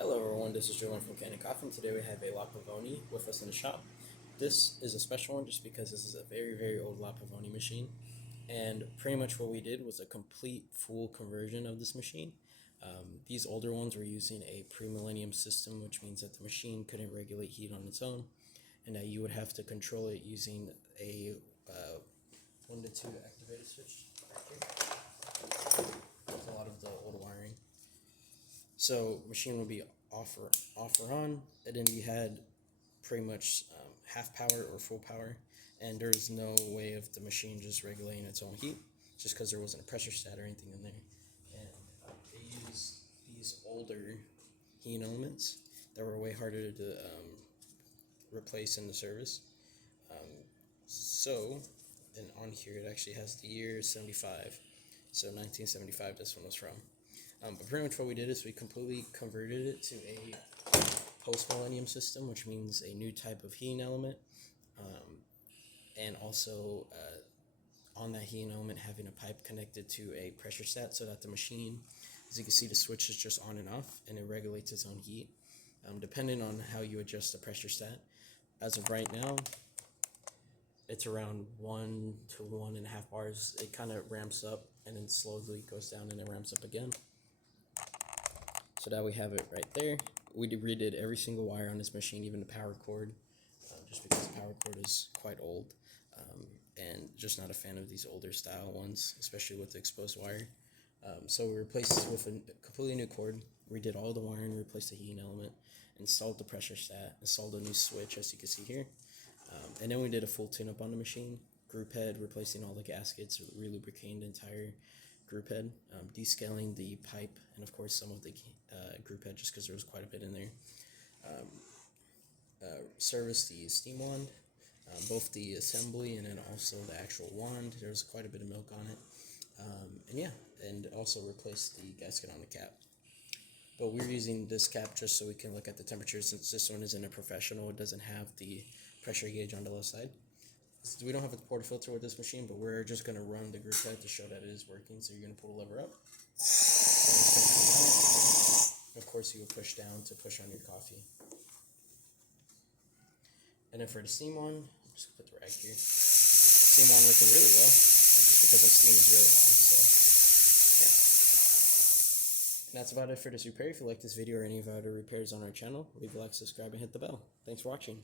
Hello everyone, this is Jordan from Kanen Coffee, and today we have a La Pavoni with us in the shop. This is a special one just because this is a very old La Pavoni machine, and pretty much what we did was a complete full conversion of this machine. These older ones were using a pre-millennium system, which means that the machine couldn't regulate heat on its own, and that you would have to control it using a 1 to 2 activated switch. That's a lot of the old wiring. So machine would be off or on, and then you had pretty much half power or full power, and there's no way of the machine just regulating its own heat, just because there wasn't a pressure stat or anything in there. And they used these older heat elements that were way harder to replace in the service. And on here it actually has the year 75, so 1975 this one was from. But pretty much what we did is we completely converted it to a post-millennium system, which means a new type of heating element, and also on that heating element having a pipe connected to a pressure stat so that the machine, as you can see, the switch is just on and off, and it regulates its own heat, depending on how you adjust the pressure stat. As of right now, it's around 1 to 1.5 bars. It kind of ramps up and then slowly goes down and then ramps up again. So now we have it right there. We redid every single wire on this machine, even the power cord, just because the power cord is quite old, and just not a fan of these older style ones, especially with the exposed wire. So we replaced this with a completely new cord, redid all the wiring, replaced the heating element, installed the pressure stat, installed a new switch, as you can see here, and then we did a full tune-up on the machine, group head, replacing all the gaskets, re-lubricating the entire group head, descaling the pipe, and of course some of the group head, just because there was quite a bit in there. Serviced the steam wand, both the assembly and then also the actual wand. There was quite a bit of milk on it, and also replaced the gasket on the cap. But we're using this cap just so we can look at the temperature, since this one isn't a professional. It doesn't have the pressure gauge on the left side. So we don't have a portafilter with this machine, but we're just going to run the group head to show that it is working. So you're going to pull the lever up. Of course, you will push down to push on your coffee. And then for the steam one, I'm just going to put the rag here. Steam one working really well, just because the steam is really high. So, yeah. And that's about it for this repair. If you like this video or any of our other repairs on our channel, leave a like, subscribe, and hit the bell. Thanks for watching.